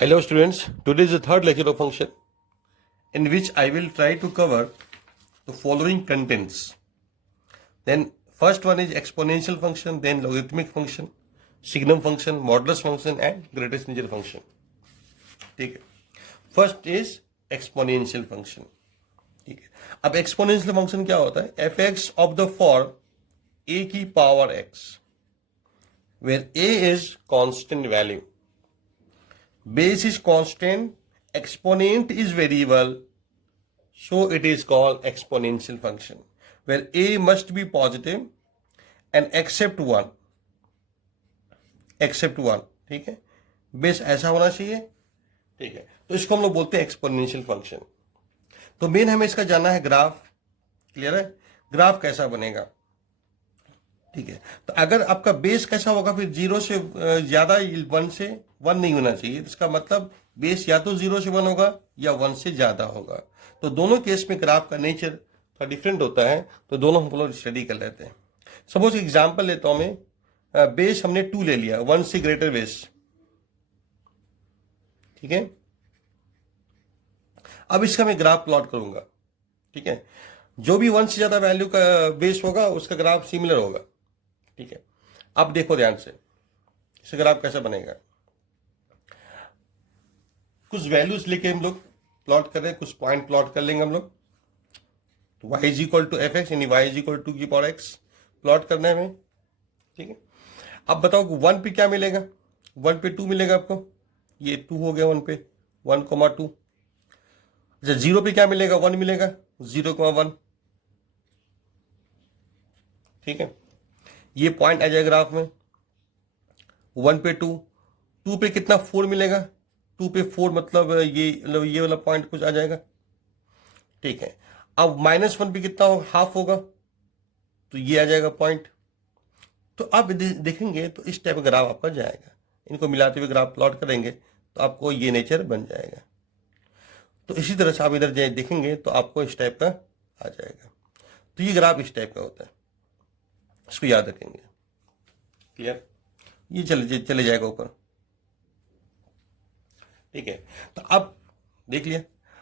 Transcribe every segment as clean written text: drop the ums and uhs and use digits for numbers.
Hello students, today is the third lecture of function in which I will try to cover the following contents. Then first one is exponential function, then logarithmic function, signum function, modulus function and greatest integer function. ठीक है. First is exponential function. ठीक है. अब exponential function क्या होता है? fx of the form a की power x where a is constant value. Base is constant, exponent is variable, so it is called exponential function, where a must be positive and except 1, ठीक है. Base ऐसा होना चाहिए, ठीक है. तो इसको हम लोग बोलते हैं एक्सपोनेंशियल फंक्शन. तो मेन हमें इसका जानना है ग्राफ. क्लियर है? ग्राफ कैसा बनेगा, ठीक है. तो अगर आपका बेस कैसा होगा, फिर 0 से ज्यादा 1 से 1 नहीं होना चाहिए. इसका मतलब बेस या तो 0 से 1 होगा या 1 से ज्यादा होगा. तो दोनों केस में ग्राफ का नेचर थोड़ा डिफरेंट होता है. तो दोनों हम लोग स्टडी कर लेते हैं. सपोज एग्जांपल लेता हूं मैं. बेस हमने 2 ले लिया, 1 से ग्रेटर बेस, ठीक है. अब इसका मैं ग्राफ प्लॉट करूंगा, ठीक है. जो भी 1 से ज्यादा वैल्यू का बेस होगा उसका ग्राफ सिमिलर होगा, ठीक है. अब देखो ध्यान से, इसका ग्राफ कैसा बनेगा. कुछ वैल्यूज लेके हम लोग प्लॉट कर रहे हैं, कुछ पॉइंट प्लॉट कर लेंगे हम लोग. तो y is equal to f x यानी y इज इक्वल टू की पावर x प्लॉट करना है हमें, ठीक है. अब बताओ 1 पे क्या मिलेगा. 1 पे 2 मिलेगा आपको. ये 2 हो गया 1 पे, 1,2. अच्छा 0 पे क्या मिलेगा, 1 मिलेगा, 0,1, ठीक है. ये पॉइंट आ जाएगा ग्राफ में. 1 पे 2, 2 पे कितना 4 मिलेगा. 2 पे 4 मतलब ये वाला पॉइंट कुछ आ जाएगा, ठीक है. अब -1 पे कितना हाफ होगा, तो ये आ जाएगा पॉइंट. तो अब देखेंगे तो इस टाइप का ग्राफ आपका जाएगा. इनको मिलाते हुए ग्राफ प्लॉट करेंगे तो आपको ये नेचर बन जाएगा. तो इसी तरह से आप इधर देखेंगे तो आपको इस टाइप का आ जाएगा. तो ये ग्राफ इस टाइप का होता है, इसको याद रखेंगे. क्लियर? ये चले जाएगा ऊपर, ठीक है. तो अब देख लिया.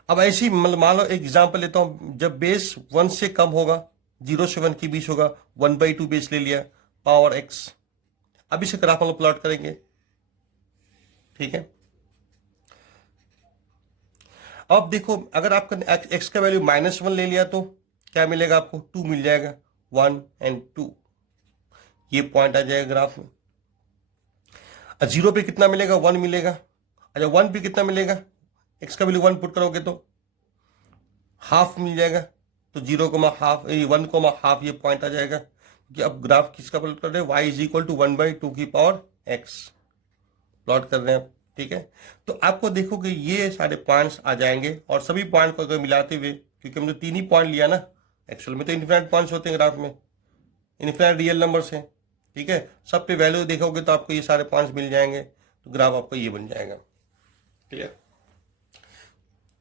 अब ऐसी मतलब मान लो एग्जांपल लेता हूं. जब बेस 1 से कम होगा, 0 से 1 के बीच होगा, 1/2 बेस ले लिया, पावर x. अब इसे ग्राफ हम लोग प्लॉट करेंगे, ठीक है. अब देखो अगर आपका x का वैल्यू -1 ले लिया तो क्या मिलेगा आपको, 2 मिल जाएगा. 1 और 2 ये पॉइंट आ जाएगा ग्राफ में. 0 पे कितना मिलेगा, 1 मिलेगा. अच्छा 1 पे कितना मिलेगा, x का वैल्यू 1 पुट करोगे तो हाफ मिल जाएगा. तो 1,5 ये पॉइंट आ जाएगा. कि अब ग्राफ किसका प्लॉट कर रहे हैं, y इज इक्वल टू 1/2 की पावर x प्लॉट कर रहे हैं, ठीक है. तो आपको देखो कि ये सारे पॉइंट्स आ जाएंगे और सभी पॉइंट को अगर मिलाते हुए, क्योंकि हमने 3 ही पॉइंट लिया ना, एक्चुअल में तो इन्फिनिट पॉइंट्स होते हैं ग्राफ में, इन्फिनिट रियल नंबर्स हैं, ठीक है. सब पे वैल्यू देखोगे तो आपको ये सारे पॉइंट्स मिल जाएंगे. तो ग्राफ आपको ये बन जाएगा. क्लियर?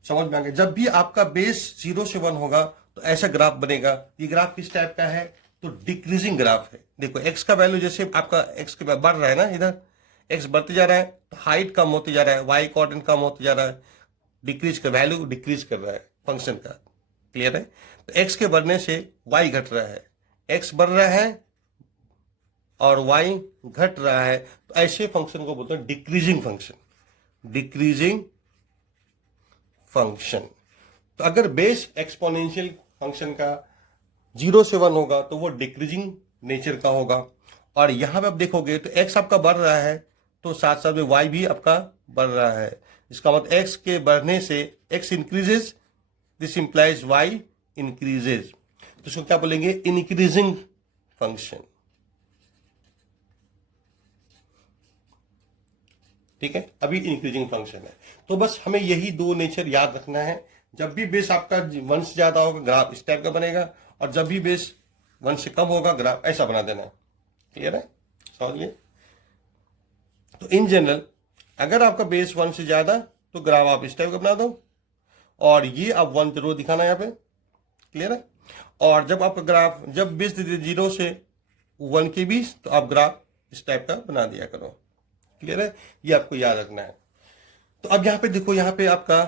समझ में आ गया. जब भी आपका बेस 0 से 1 होगा तो ऐसा ग्राफ बनेगा. ये ग्राफ किस टाइप का है, तो डिक्रीजिंग ग्राफ है. देखो x का वैल्यू जैसे आपका x के बढ़ रहा है ना, इधर x बढ़ते जा रहा है तो हाइट कम होते जा रहा है, y कोऑर्डिनेट कम होते जा रहा है, डिक्रीज का वैल्यू डिक्रीज कर रहा है फंक्शन का. क्लियर है? तो x के बढ़ने से y घट रहा है, x बढ़ रहा है और y घट रहा है. तो ऐसे फंक्शन को बोलते हैं डिक्रीजिंग फंक्शन. Decreasing function. तो अगर बेस एक्सपोनेंशियल फंक्शन का 0 से 1 होगा तो वो डिक्रीजिंग नेचर का होगा. और यहां पे आप देखोगे तो x आपका बढ़ रहा है तो साथ साथ में y भी आपका बढ़ रहा है. इसका मतलब x के बढ़ने से x increases, this implies y increases. तो इसको क्या बोलेंगे, इंक्रीजिंग फंक्शन, ठीक है. अभी इंक्रीजिंग फंक्शन है. तो बस हमें यही 2 नेचर याद रखना है. जब भी बेस आपका 1 से ज्यादा होगा ग्राफ इस टाइप का बनेगा, और जब भी बेस 1 से कम होगा ग्राफ ऐसा बना देना. क्लियर है? समझिए. तो इन जनरल अगर आपका बेस 1 से ज्यादा तो ग्राफ आप इस टाइप का बना दो, और ये आप 1 जरूर दिखाना यहाँ पे. क्लियर है? और जब आपका ग्राफ जब बेस 0 से 1 के बीच तो आप ग्राफ इस टाइप का बना दिया करो. क्लियर है? ये आपको याद रखना है. तो अब यहाँ पे देखो, यहाँ पे आपका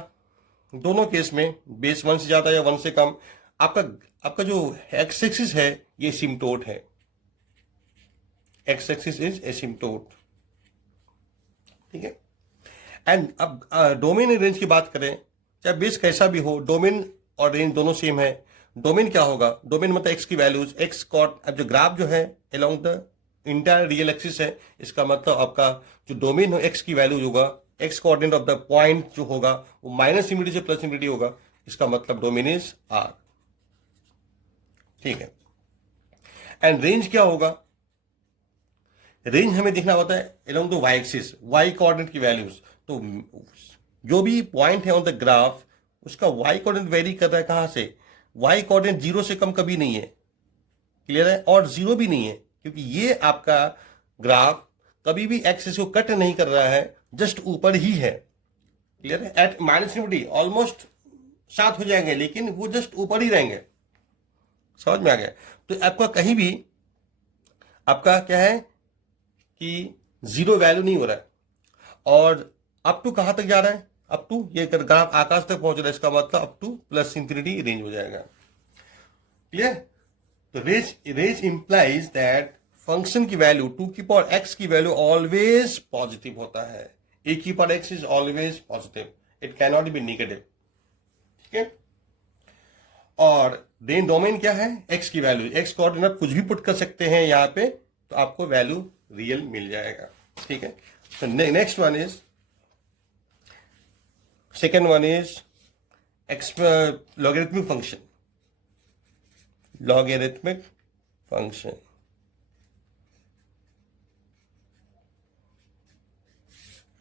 दोनों केस में बेस 1 से ज्यादा या 1 से कम, आपका आपका जो एक्स एक्सिस है ये एसिम्पटोट है, एक्स एक्सिस इज एसिम्पटोट, ठीक है। एंड अब डोमेन एंड रेंज की बात करें, चाहे बेस कैसा भी हो, डोमेन और रेंज दोनों सेम है। डोमेन क्या होगा, डोमेन मतलब एक्स की वैल्यूज, एक्स कॉर्ड, अब जो ग्राफ जो है along the entire real axis है, इसका मतलब आपका जो डोमेन हो एक्स की वैल्यूज होगा, x coordinate of the point जो होगा वो माइनस इंफिनिटी से प्लस इंफिनिटी होगा, इसका मतलब डोमेन इज आर, ठीक है। एंड रेंज क्या होगा, रेंज हमें देखना होता है along the y axis, y coordinate की वैल्यूज। तो जो भी पॉइंट है ऑन द ग्राफ, उसका वाई कोऑर्डिनेट वेरी कर रहा है कहां से, वाई कोऑर्डिनेट 0 से कम कभी नहीं है, क्लियर है, और 0 भी नहीं है, क्योंकि ये आपका ग्राफ कभी भी एक्सिस को कट नहीं कर रहा है, जस्ट ऊपर ही है, क्लियर है। एट माइनस इंफिनिटी ऑलमोस्ट साथ हो जाएंगे, लेकिन वो जस्ट ऊपर ही रहेंगे, समझ में आ गया। तो आपका कहीं भी आपका क्या है कि 0 वैल्यू नहीं हो रहा है, और अप टू कहां तक जा रहा है, अप टू ये ग्राफ आकाश तक पहुंच रहा है, इसका मतलब up to plus infinity range हो जाएगा, क्लियर। तो रेंज इंप्लाइज दैट फंक्शन की वैल्यू 2 की पावर x की वैल्यू ऑलवेज पॉजिटिव होता है, a की power x is always positive, it can not be negative, ठीक है। और रेंज डोमेन क्या है, x की वैल्यू, x कोऑर्डिनेट कुछ भी पुट कर सकते हैं यहाँ पे, तो आपको वैल्यू रियल मिल जाएगा, ठीक है। तो next one is, second one is logarithmic function, logarithmic function,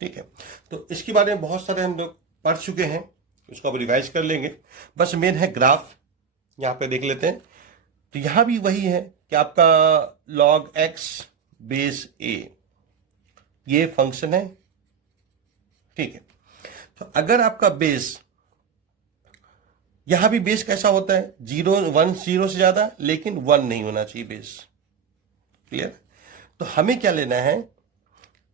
ठीक है। तो इसके बारे में बहुत सारे हम लोग पढ़ चुके हैं, उसको अब रिवाइज कर लेंगे। बस मेन है ग्राफ, यहां पे देख लेते हैं। तो यहां भी वही है कि आपका log x बेस a ये फंक्शन है, ठीक है। तो अगर आपका बेस, यहां भी बेस कैसा होता है, 0 से ज्यादा, लेकिन 1 नहीं होना चाहिए बेस, क्लियर। तो हमें क्या लेना है,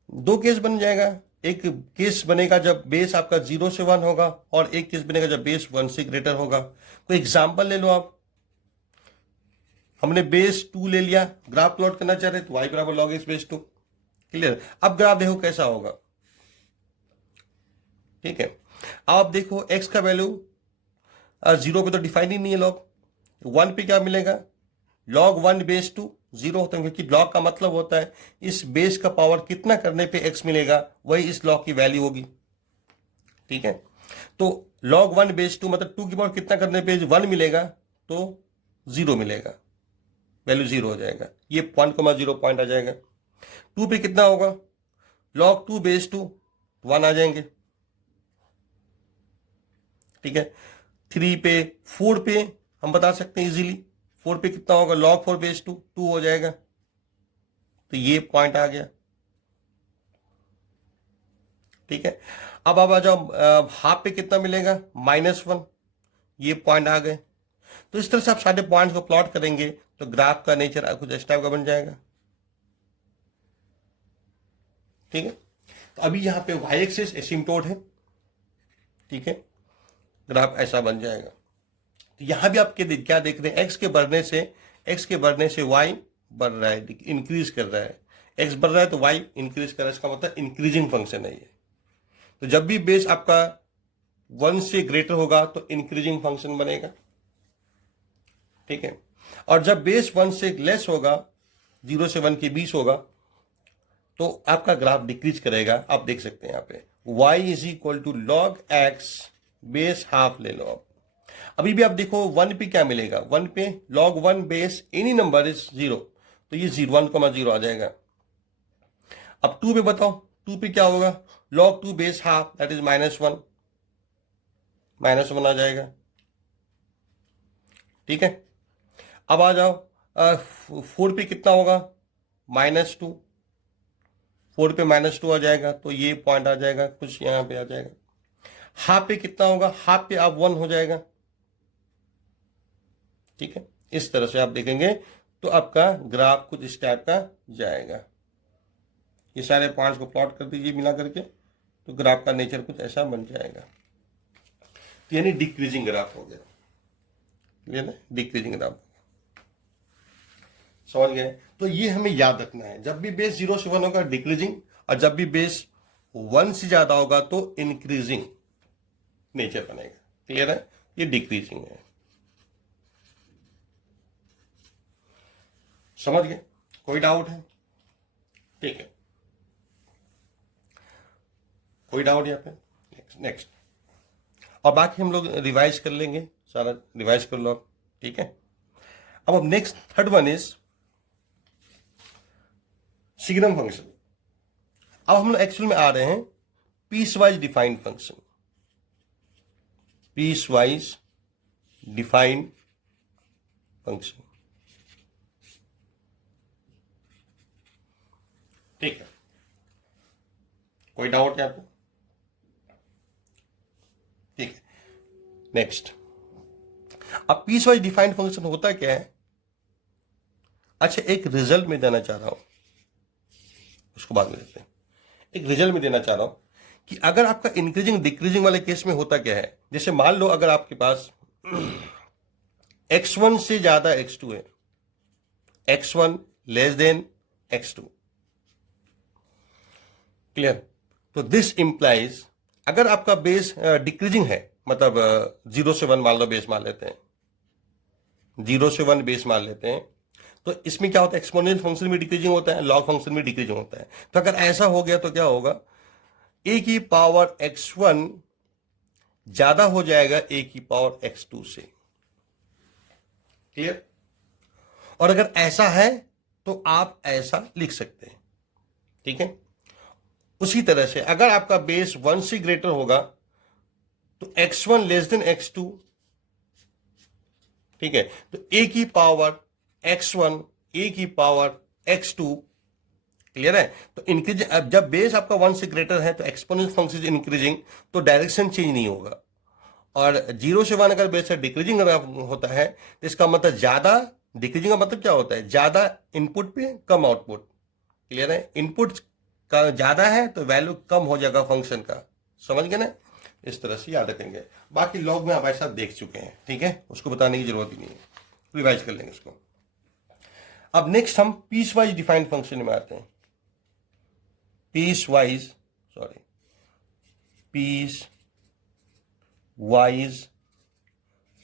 दो केस बन जाएगा, एक केस बनेगा जब बेस आपका 0 से 1 होगा, और एक केस बनेगा जब बेस 1 से ग्रेटर होगा। कोई एग्जांपल ले लो आप, हमने बेस 2 ले लिया, ग्राफ प्लॉट करना चाह रहे तो y बराबर log x बेस 2, क्लियर। अब ग्राफ देखो कैसा होगा, ठीक है। आप देखो x का वैल्यू 0 पे तो डिफाइन ही नहीं है log, 1 पे क्या मिलेगा, log 1 बेस 2 0 होता है, क्योंकि log का मतलब होता है इस बेस का पावर कितना करने पे x मिलेगा, वही इस log की वैल्यू होगी, ठीक है। तो log 1 बेस 2 मतलब 2 की पावर कितना करने पे 1 मिलेगा, तो 0 मिलेगा, वैल्यू 0 हो जाएगा, ये 1,0 पॉइंट आ जाएगा। 2 पे कितना होगा, log 2 बेस 2 1 आ जाएंगे, ठीक है। 3 पे 4 पे हम बता सकते हैं इजीली, 4 पे कितना होगा, log 4 बेस 2 2 हो जाएगा, तो ये पॉइंट आ गया, ठीक है। अब आप आ जाओ हाफ पे कितना मिलेगा, -1, ये पॉइंट आ गए। तो इस तरह से आप सारे पॉइंट्स को प्लॉट करेंगे तो ग्राफ का नेचर कुछ इस टाइप का बन जाएगा, ठीक है। तो अभी यहां पे y एक्सिस एसिम्पटोट है, ठीक है, ग्राफ ऐसा बन जाएगा। तो यहां भी आप क्या देख रहे हैं, x के बढ़ने से y बढ़ रहा है, इंक्रीज कर रहा है, x बढ़ रहा है तो y इंक्रीज कर रहा है, इसका मतलब इंक्रीजिंग फंक्शन है ये। तो जब भी बेस आपका 1 से ग्रेटर होगा तो इंक्रीजिंग फंक्शन बनेगा, ठीक है। और जब बेस 1 से लेस होगा, 0 से 1 के बीच होगा, तो आपका ग्राफ डिक्रीज करेगा। आप देख सकते हैं यहाँ पे y is equal to log x base half ले लो आप। अभी भी आप देखो 1 पे क्या मिलेगा, 1 पे log 1 base any number is 0, तो ये 1,0 आ जाएगा। अब 2 पे बताओ, 2 पे क्या होगा, log 2 base half that is -1 आ जाएगा, ठीक है। अब आ जाओ 4 पे कितना होगा, -2, 4 पे -2 आ जाएगा, तो ये पॉइंट आ जाएगा, कुछ यहां पे आ जाएगा। हाफ पे कितना होगा, हाफ पे अब 1 हो जाएगा, ठीक है। इस तरह से आप देखेंगे तो आपका ग्राफ कुछ इस टाइप का जाएगा। ये सारे पॉइंट्स को प्लॉट कर दीजिए मिला करके, तो ग्राफ का नेचर कुछ ऐसा बन जाएगा, तो यानी डिक्रीजिंग ग्राफ हो गया, क्लियर है, डिक्रीजिंग ग्राफ। समझ गए? तो ये हमें याद रखना है, जब भी बेस 0 से 1 होगा डिक्रीजिंग, और जब भी बेस 1 से ज्यादा होगा तो इंक्रीजिंग नेचर बनेगा, क्लियर है, ये डिक्रीजिंग है। समझ गए? कोई डाउट है? ठीक है, कोई डाउट यहाँ पे? नेक्स्ट और बाकी हम लोग रिवाइज कर लेंगे, सारा रिवाइज कर लो आप, ठीक है। अब next third one is signum function. अब हम लोग एक्चुअल में आ रहे हैं piecewise defined function, piecewise defined function, ठीक है। कोई डाउट है आपको? ठीक है, नेक्स्ट। अब पीस वाइज डिफाइंड फंक्शन होता क्या है? अच्छा, एक रिजल्ट में देना चाह रहा हूं, उसको बाद में देखते हैं। एक रिजल्ट में देना चाह रहा हूं कि अगर आपका इंक्रीजिंग डिक्रीजिंग वाले केस में होता क्या है, जैसे मान लो अगर आपके पास x1 से ज्यादा x2 है, x1 less than x2, clear. तो दिस इंप्लाइज अगर आपका बेस डिक्रीजिंग है, मतलब 0 से 1 मान लो बेस मान लेते हैं, 0 से 1 बेस मान लेते हैं, तो इसमें क्या होता है, एक्सपोनेंशियल फंक्शन में डिक्रीजिंग होता है, लॉग फंक्शन में डिक्रीजिंग होता है। तो अगर ऐसा हो गया तो क्या होगा, a की पावर x1 ज्यादा हो जाएगा a की पावर x2 से, क्लियर। और अगर ऐसा है तो आप ऐसा लिख सकते हैं, ठीक है। उसी तरह से अगर आपका बेस 1 से ग्रेटर होगा तो x1 लेस देन x2, ठीक है। तो a की पावर x1 a की पावर x2, क्लियर है। तो इंक्रीज, अब जब बेस आपका 1 से ग्रेटर है तो एक्सपोनेंशियल फंक्शन इंक्रीजिंग, तो डायरेक्शन चेंज नहीं होगा। और 0 से 1 अगर बेस डिक्रीजिंग होता है तो इसका मतलब ज्यादा, डिक्रीजिंग का मतलब क्या होता है, ज्यादा इनपुट पे कम आउटपुट, क्लियर है। इनपुट का ज्यादा है तो वैल्यू कम हो जाएगा फंक्शन का, समझ गए ना। इस तरह से याद रखेंगे। बाकी लॉग में आप ऐसा देख चुके हैं, ठीक है, उसको बताने की जरूरत ही नहीं है, रिवाइज कर लेंगे इसको। अब नेक्स्ट हम पीस वाइज डिफाइंड फंक्शन में आते हैं। पीस वाइज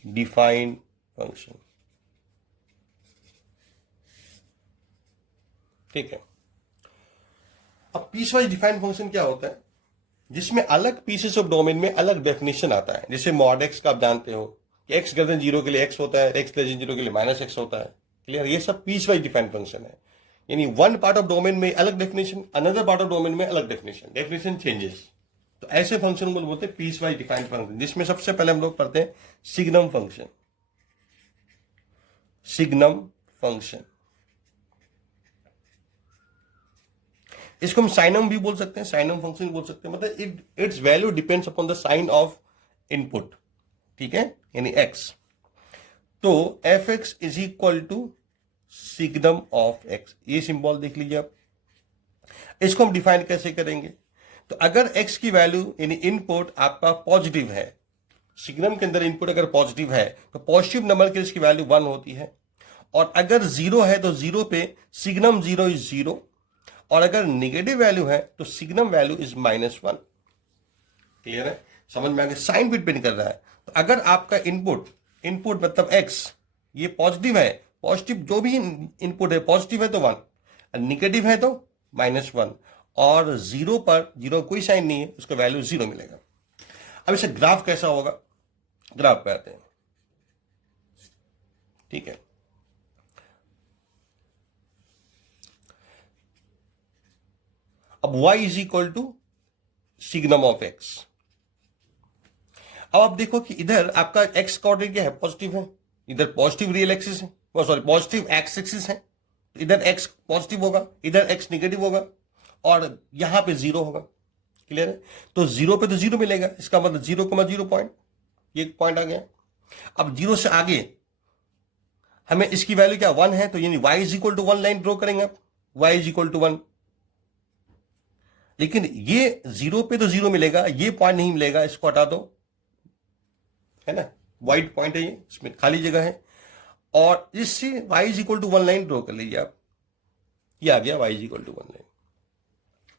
डिफाइंड फंक्शन, ठीक है। अब पीस वाइज डिफाइंड फंक्शन क्या होता है, जिसमें अलग पीसेस ऑफ डोमेन में अलग डेफिनेशन आता है। जैसे मॉड एक्स का आप जानते हो कि एक्स ग्रेटर देन 0 के लिए एक्स होता है, एक्स लेस देन 0 के लिए माइनस एक्स होता है, क्लियर। ये सब पीस वाइज डिफाइंड फंक्शन है, यानी वन पार्ट ऑफ डोमेन में अलग definition, another part of domain में अलग डेफिनेशन, डेफिनेशन चेंजेस। तो ऐसे फंक्शन को बोलते हैं पीस वाइज डिफाइंड फंक्शन, जिसमें सबसे पहले हम लोग पढ़ते हैं सिग्नम फंक्शन। सिग्नम फंक्शन, इसको हम साइनम भी बोल सकते हैं, साइनम फंक्शन बोल सकते हैं, मतलब its value depends upon the sign of input, ठीक है, यानी एक्स। तो f x is equal to signum of x, ये सिंबल देख लीजिए आप। इसको हम डिफाइन कैसे करेंगे, तो अगर x की वैल्यू यानी इनपुट आपका पॉजिटिव है, सिग्नम के अंदर इनपुट अगर पॉजिटिव है तो पॉजिटिव नंबर के इसकी वैल्यू 1 होती है, और अगर 0 है तो 0 पे सिग्नम 0 इज 0, और अगर नेगेटिव वैल्यू है तो सिग्नम वैल्यू इज -1, क्लियर है, समझ में आ गया। साइन भी डिपेंड कर रहा है। तो अगर आपका इनपुट मतलब x ये पॉजिटिव है, पॉजिटिव जो भी इनपुट है पॉजिटिव है तो 1, नेगेटिव है तो -1, और 0 पर 0 कोई साइन नहीं है, उसका वैल्यू 0 मिलेगा। अब इसे ग्राफ कैसा होगा, ग्राफ पे आते हैं, ठीक है। अब y is equal to signum of x। अब आप देखो कि इधर आपका x कोऑर्डिनेट क्या है, पॉजिटिव है, इधर पॉजिटिव रियल एक्सिस है, सॉरी पॉजिटिव एक्स एक्सिस है, इधर x पॉजिटिव होगा, इधर x नेगेटिव होगा, और यहां पे 0 होगा, क्लियर है। तो 0 पे तो 0 मिलेगा, इसका मतलब 0,0 पॉइंट, ये पॉइंट आ गया। अब 0 से आगे हमें इसकी वैल्यू क्या 1 है, तो यानी y is equal to 1 line draw करेंगे आप, y इज इक्वल टू 1। लेकिन ये 0 पे तो 0 मिलेगा, ये पॉइंट नहीं मिलेगा, इसको हटा दो, है ना, वाइट पॉइंट है ये, इसमें खाली जगह है। और इससे y is equal to 1 line draw कर लीजिए आप, ये आ गया y is equal to 1 line,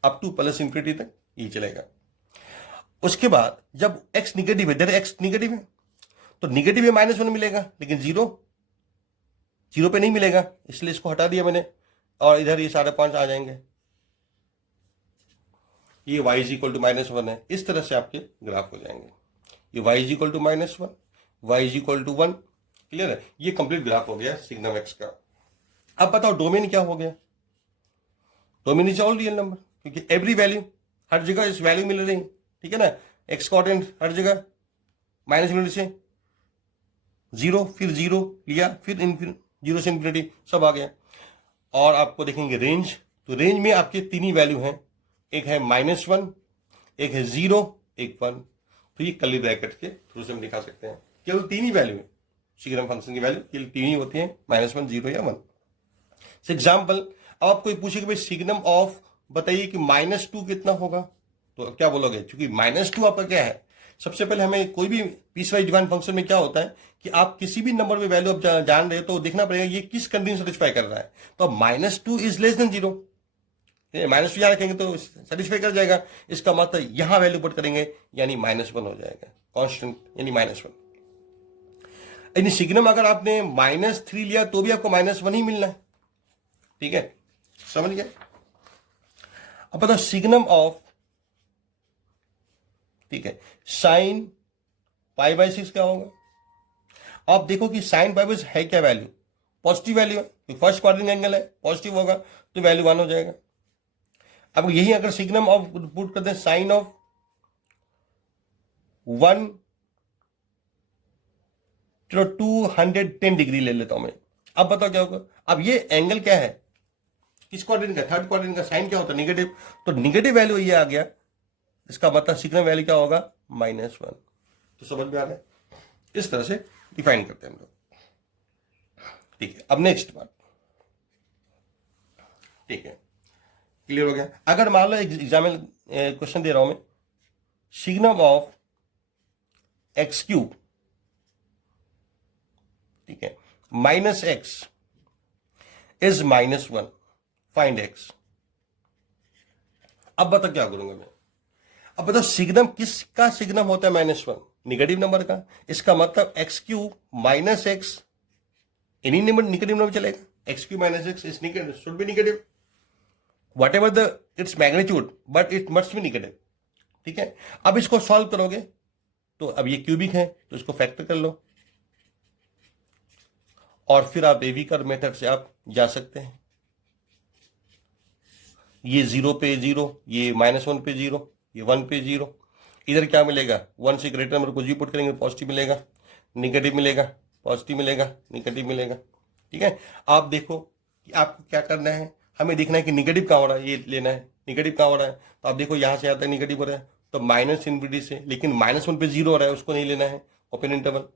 up to plus infinity तक ये चलेगा। उसके बाद जब x निगेटिव है, इधर x निगेटिव है तो निगेटिव में -1 मिलेगा, लेकिन 0 पे नहीं मिलेगा, इसलिए इसको हटा दिया मैंने, और इधर ये सारे पॉइंट्स आ जाएंगे, ये y इज इक्वल टू -1 है। इस तरह से आपके ग्राफ हो जाएंगे, ये y is equal to -1, y is equal to 1, clear है। ये कंप्लीट ग्राफ हो गया सिग्नम x का। अब बताओ डोमेन क्या हो गया? Domain is all real number, क्योंकि एवरी वैल्यू, हर जगह इस वैल्यू मिल रही, ठीक है ना, x कोऑर्डिनेट हर जगह -∞ से 0, फिर 0 लिया, फिर 0 से इंफिनिटी सब आ गया। और आपको देखेंगे रेंज, तो रेंज में आपके 3 ही वैल्यू हैं, एक है -1, एक है 0, एक 1। तो ये कर्ली ब्रैकेट के थ्रू से हम दिखा सकते हैं, केवल 3 ही वैल्यू है सिग्नम फंक्शन की, वैल्यू केवल 3 ही होती है, -1, 0 या 1। एग्जाम्पल, अब आपको पूछे कि भाई सिग्नम ऑफ बताइए कि -2 कितना होगा, तो क्या बोलोगे? क्योंकि -2 आपका क्या है, सबसे पहले हमें कोई भी पीसवाइज डिफाइंड फंक्शन में क्या होता है कि आप किसी भी नंबर में वैल्यू आप जान रहे हो तो देखना पड़ेगा ये किस कंडीशन सेटिस्फाई कर रहा है। तो -2 इज लेस देन 0, -2 यहां रखेंगे तो सेटिस्फाई कर जाएगा, इसका मतलब यहां वैल्यू पुट करेंगे यानी -1 हो जाएगा, कांस्टेंट यानी -1। यानी सिग्नम अगर आपने -3 लिया तो भी आपको -1 ही मिलना है, ठीक है, समझ गए। अब बताओ सिग्नम ऑफ, ठीक है, साइन π/6 क्या होगा? आप देखो कि साइन π/6 है क्या वैल्यू, पॉजिटिव वैल्यू है, फर्स्ट क्वाड्रेंट एंगल है, पॉजिटिव होगा तो वैल्यू 1 हो जाएगा। अब यही अगर सिग्नम ऑफ पुट करते हैं साइन ऑफ 1, चलो 210 डिग्री ले लेता हूं मैं। अब बताओ क्या होगा? अब ये एंगल क्या है, किस क्वाड्रेंट का? थर्ड क्वाड्रेंट का। साइन क्या होता है? निगेटिव, तो निगेटिव वैल्यू ये आ गया, इसका मतलब सिग्नम वैल्यू क्या होगा? -1। तो समझ में आ रहा है, इस तरह से डिफाइन करते हैं हम लोग, ठीक है। अब नेक्स्ट बात, ठीक है, क्लियर हो गया। अगर मान लो एग्जाम में क्वेश्चन दे रहा हूं मैं, सिग्नम ऑफ x3, ठीक है, -x इज -1, फाइंड x। अब बता क्या करूंगा मैं? अब बताओ सिग्नम किसका सिग्नम होता है? -1, निगेटिव नंबर का। इसका मतलब x3 -x, any number negative number चलेगा, x3 -x is negative, should be negative, what ever the its magnitude, but it must be negative, ठीक है। अब इसको सॉल्व करोगे तो अब ये क्यूबिक है तो इसको फैक्टर कर लो, और फिर आप एवी कर मेथड से आप जा सकते हैं। ये 0 पे 0, ये -1 पे 0, ये 1 पे 0, इधर क्या मिलेगा? 1 से ग्रेटर नंबर कुछ भी पुट करेंगे पॉजिटिव मिलेगा, निगेटिव मिलेगा, पॉजिटिव मिलेगा, निगेटिव मिलेगा, ठीक है। आप देखो कि आपको क्या करना है, हमें देखना है कि निगेटिव कहाँ हो रहा है, ये लेना है, निगेटिव कहाँ हो रहा है, तो आप देखो यहां से आता है निगेटिव हो रहा है तो -∞ से, लेकिन -1 पे 0 हो रहा है, उसको नहीं लेना है, ओपन इंटरवल,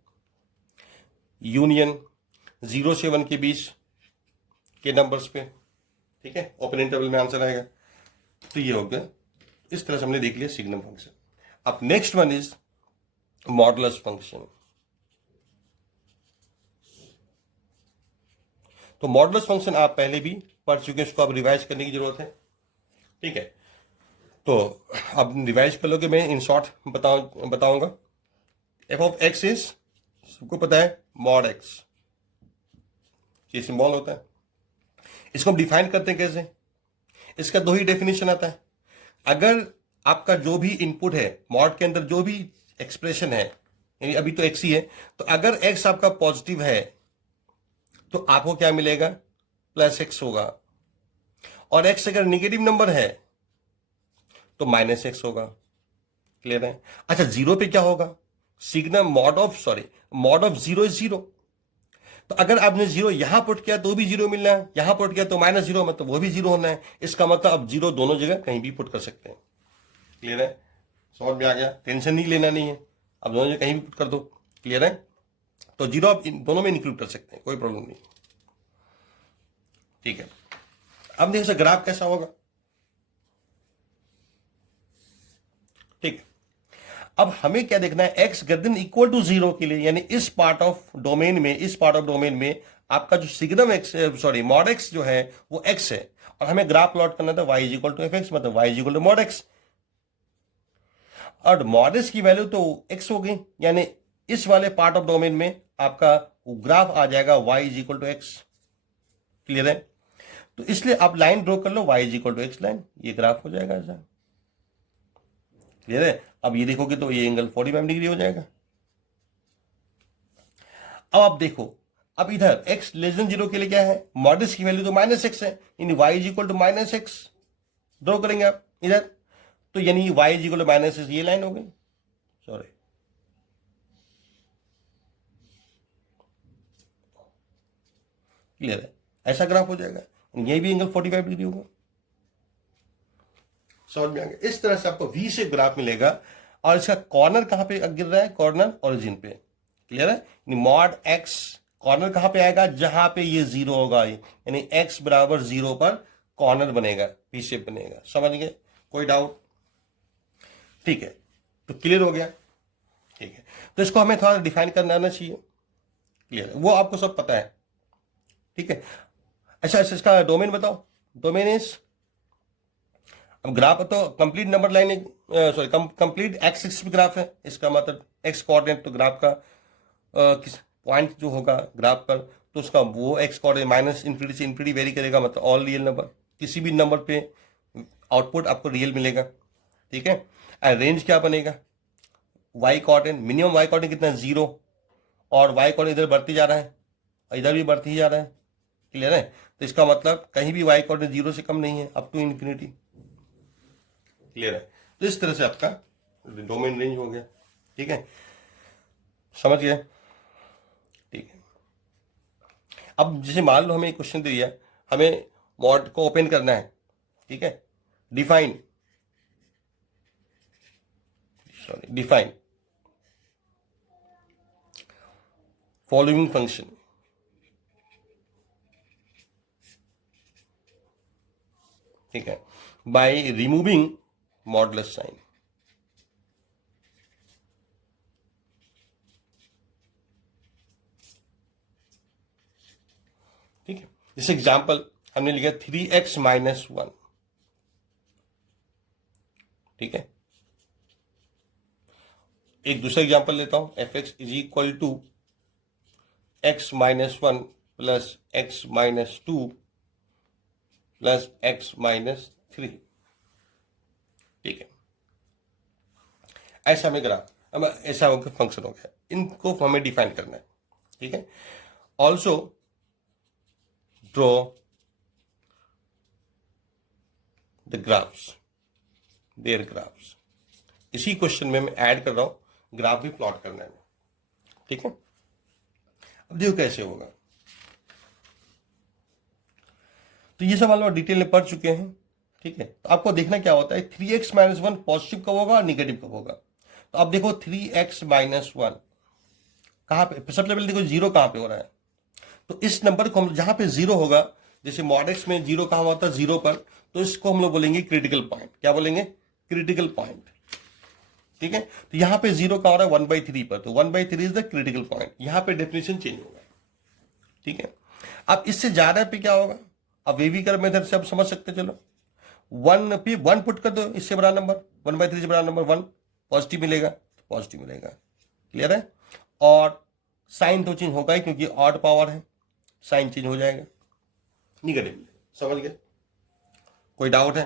यूनियन 0 से 1 के बीच के नंबर्स पे, ठीक है, ओपन इंटरवल में आंसर आएगा। तो ये हो गया, इस तरह से हमने देख लिया सिग्नम फंक्शन। अब next one is modulus function. तो मॉडुलस फंक्शन आप पहले भी पढ़ चुके हैं, इसको अब रिवाइज करने की जरूरत है, ठीक है। तो अब रिवाइज कर लोगे, मैं इन शॉर्ट बताऊंगा। एफ ऑफ एक्स इज, सबको पता है, मॉड एक्स, ये सिंबल होता है। इसको हम डिफाइन करते हैं कैसे? इसका 2 ही डेफिनेशन आता है। अगर आपका जो भी इनपुट है मॉड के अंदर, जो भी एक्सप्रेशन है, यानी अभी तो एक्स ही है, तो अगर एक्स आपका पॉजिटिव है तो आपको क्या मिलेगा? +x होगा, और x अगर निगेटिव नंबर है तो -x होगा, क्लियर है। अच्छा, 0 पे क्या होगा? सिग्नम मॉड ऑफ 0 इज 0, तो अगर आपने 0 यहां पुट किया तो भी 0 मिलना है, यहां पुट किया तो -0, मतलब वो भी 0 होना है। इसका मतलब अब 0 दोनों जगह कहीं भी पुट कर सकते हैं, क्लियर है, समझ में आ गया। टेंशन नहीं लेना नहीं है, अब दोनों जगह कहीं भी पुट कर दो, क्लियर है। तो 0 आप दोनों में इंक्लूड कर सकते हैं, कोई प्रॉब्लम नहीं, ठीक है। अब देखो ग्राफ कैसा होगा, ठीक है, अब हमें क्या देखना है, x greater than equal to 0 के लिए, यानी इस पार्ट ऑफ डोमेन में आपका जो signum x, sorry mod x जो है वो x है, और हमें ग्राफ प्लॉट करना था y is equal to f x, मतलब y is equal to mod x, और मॉड एक्स की वैल्यू तो x हो गई, यानी इस वाले पार्ट ऑफ डोमेन में आपका ग्राफ आ जाएगा y is equal to x. Clear है? तो इसलिए आप लाइन ड्रॉ कर लो y is equal to x line, ये ग्राफ हो जाएगा ऐसा। क्लियर है? अब ये देखोगे तो ये एंगल 45 डिग्री हो जाएगा। अब आप देखो, अब इधर x लेस देन 0 के लिए क्या है, मॉडस की वैल्यू तो माइनस एक्स है, यानी y is equal to minus x draw करेंगे आप इधर, तो यानी y is equal to minus x, ये लाइन हो गई, सॉरी क्लियर है, ऐसा ग्राफ हो जाएगा, ये भी एंगल 45 डिग्री होगा। समझ में आ गया? इस तरह से आपको वी से ग्राफ मिलेगा, और इसका कॉर्नर कहां पे गिर रहा है, कॉर्नर ओरिजिन पे। क्लियर है? मॉड एक्स कॉर्नर कहां पे आएगा, जहां पे ये 0 होगा, यानी x बराबर 0 पर कॉर्नर बनेगा, वी शेप बनेगा। समझ गए? कोई डाउट? ठीक है, तो क्लियर हो गया। ठीक है, तो इसको हमें थोड़ा डिफाइन करना आना चाहिए। क्लियर है? वो आपको सब पता है। ठीक है, अच्छा इसका डोमेन बताओ। डोमेन इज, अब ग्राफ तो complete number line, sorry complete x axis graph है, इसका मतलब एक्स कोऑर्डिनेट, तो ग्राफ का किस पॉइंट जो होगा ग्राफ पर, तो उसका वो एक्स कोऑर्डिनेट माइनस इंफिनिटी से इंफिनिटी वेरी करेगा, मतलब ऑल रियल नंबर, किसी भी नंबर पे आउटपुट आपको रियल मिलेगा। ठीक है, रेंज क्या बनेगा, y coordinate, minimum y coordinate कितना है 0, और वाई कोऑर्डिनेट इधर बढ़ती जा रहा है, इधर भी बढ़ती ही जा रहा है। क्लियर है? तो इसका मतलब कहीं भी वाई कोऑर्डिनेट 0 से कम नहीं है, अप टू इंफिनिटी। क्लियर है? तो इस तरह से आपका डोमेन रेंज हो गया। ठीक है, समझ गए? ठीक है, अब जैसे मान लो हमें एक क्वेश्चन दिया, हमें मॉड को ओपन करना है। ठीक है, डिफाइन फॉलोइंग फंक्शन। ठीक है, बाय रिमूविंग मॉडुलस साइन। ठीक है, जैसे एग्जांपल हमने लिखा 3x माइनस 1। ठीक है, एक दूसरा एग्जांपल लेता हूं, f x is equal to x minus 1 plus x minus 2 plus x minus 3। ठीक है, ऐसा हमें ग्राफ, अब ऐसा होकर फंक्शन हो गया, इनको हमें डिफाइन करना है। ठीक है, also draw the graphs, their graphs. इसी क्वेश्चन में मैं ऐड कर रहा हूं, ग्राफ भी प्लॉट करना है। ठीक है, अब देखो कैसे होगा। तो ये सब हम लोग डिटेल में पढ़ चुके हैं। ठीक है, तो आपको देखना क्या होता है, 3x माइनस 1 पॉजिटिव कब होगा और निगेटिव कब होगा। तो अब देखो 3x माइनस 1 कहां पे, सबसे पहले देखो 0 कहां पे हो रहा है, तो इस नंबर को हम जहां पे 0 होगा, जैसे मॉड एक्स में 0 कहां होता है, 0 पर, तो इसको हम लोग बोलेंगे क्रिटिकल पॉइंट। क्या बोलेंगे? Critical point. ठीक है, तो यहां पे 0 का हो रहा है 1/3 पर, तो 1/3 इज द क्रिटिकल पॉइंट। यहां पे डेफिनेशन चेंज होगा। ठीक है, अब इससे ज्यादा पे क्या होगा, अब वेवी कर मेथड से आप समझ सकते, चलो 1 पे 1 पुट कर दो, इससे बड़ा नंबर, 1/3 से बड़ा नंबर 1, पॉजिटिव मिलेगा, पॉजिटिव मिलेगा। क्लियर है? और साइन तो चेंज होगा ही, क्योंकि ऑड पावर है, साइन चेंज हो जाएगा, निगेटिव। समझ गए? कोई डाउट है?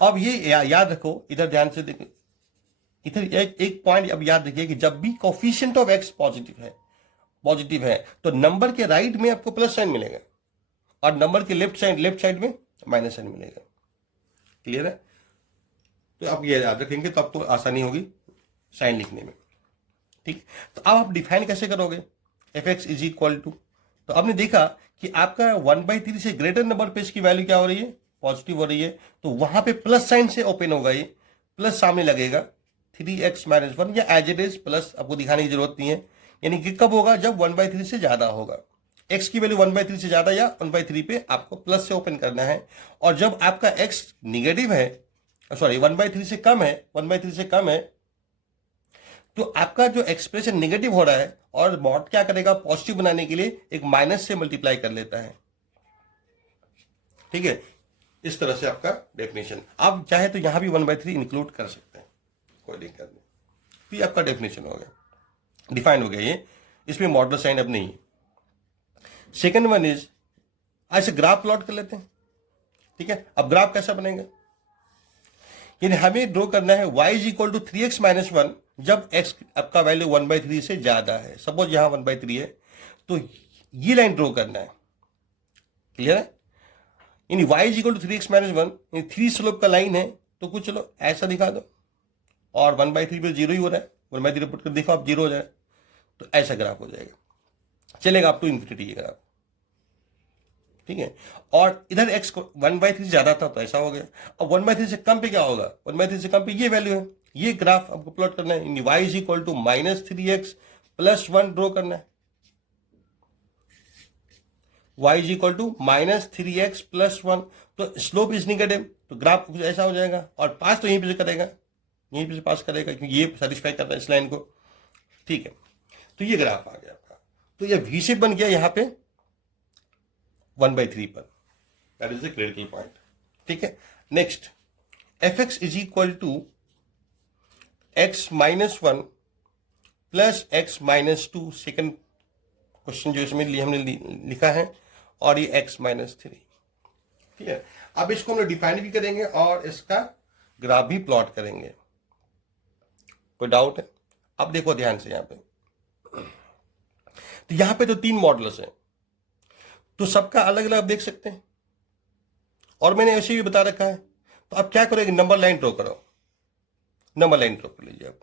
अब ये याद रखो, इधर ध्यान से देखो, इधर एक पॉइंट अब याद रखिए कि जब भी कोफिशिएंट ऑफ एक्स पॉजिटिव है तो नंबर के राइट में आपको प्लस साइन मिलेगा, और नंबर के लेफ्ट साइड में माइनस साइन मिलेगा। क्लियर है? तो आप ये याद रखेंगे तो आपको आसानी होगी साइन लिखने में। ठीक, तो अब आप डिफाइन कैसे करोगे, f x is equal to, तो आपने देखा कि आपका 1/3 से ग्रेटर नंबर पे इसकी वैल्यू क्या हो रही है, पॉजिटिव हो रही है, तो वहां पे प्लस साइन से ओपन होगा, ये प्लस सामने लगेगा, 3x माइनस 1, या एज इट इज प्लस, आपको दिखाने की जरूरत नहीं है। यानी कि कब होगा, जब 1/3 से ज्यादा होगा, x की वैल्यू 1/3 से ज्यादा या 1/3 पे आपको प्लस से ओपन करना है। और जब आपका x निगेटिव है, सॉरी 1/3 से कम है, 1/3 से कम है, तो आपका जो एक्सप्रेशन नेगेटिव हो रहा है और मॉड क्या करेगा, पॉजिटिव बनाने के लिए एक माइनस से मल्टीप्लाई कर लेता है। ठीक है, इस तरह से आपका डेफिनेशन। आप चाहे तो यहां भी 1/3 इंक्लूड कर सकते हैं, कोई दिक्कत नहीं। तो ये आपका डेफिनेशन हो गया, डिफाइन हो गया ये, इसमें मॉडल साइन अब नहीं है। सेकेंड वन इज, ऐसे ग्राफ प्लॉट कर लेते हैं। ठीक है, अब ग्राफ कैसा बनेगा, यानी हमें ड्रॉ करना है y is equal to 3x minus 1 जब x आपका वैल्यू 1/3 से ज्यादा है। सपोज यहां 1/3 है, तो ये लाइन ड्रॉ करना है। क्लियर है, यानी y is equal to 3x minus 1, यानी 3 स्लोप का लाइन है, तो कुछ चलो ऐसा दिखा दो, और 1/3 पे जीरो ही हो रहा है, 1/3 पुट कर देखो आप, जीरो हो जाए तो ऐसा ग्राफ हो जाएगा, चलेगा अप टू इन्फिनिटी ये ग्राफ। ठीक है, और इधर x को 1/3 ज्यादा था तो ऐसा हो गया। अब 1/3 से कम पे क्या होगा, 1/3 से कम पे ये वैल्यू है, ये ग्राफ आपको प्लॉट करना है। y is equal to -3x plus 1 draw करना है, y is equal to -3x plus 1, तो स्लोप इज निगेटिव, तो ग्राफ कुछ ऐसा हो जाएगा, और पास तो यहीं पे से करेगा, यहीं पे से पास करेगा, क्योंकि ये सेटिस्फाई करता है इस लाइन को। ठीक है, तो ये ग्राफ आ गया आपका, तो ये v शेप बन गया यहां पे 1/3 पर, that is the critical point. ठीक है, next fx is equal to x minus 1 plus x minus 2, second question जो इसमें हमने लिखा है, और ये x माइनस 3। ठीक है, अब इसको हम लोग डिफाइन भी करेंगे और इसका ग्राफ भी प्लॉट करेंगे। कोई डाउट है? अब देखो ध्यान से यहां पे, तो यहां पे तो 3 मॉडल्स हैं, तो सबका अलग अलग देख सकते हैं, और मैंने ऐसे भी बता रखा है। तो आप क्या करोगे, नंबर लाइन ड्रॉ करो, नंबर लाइन ड्रॉ कर लीजिए आप।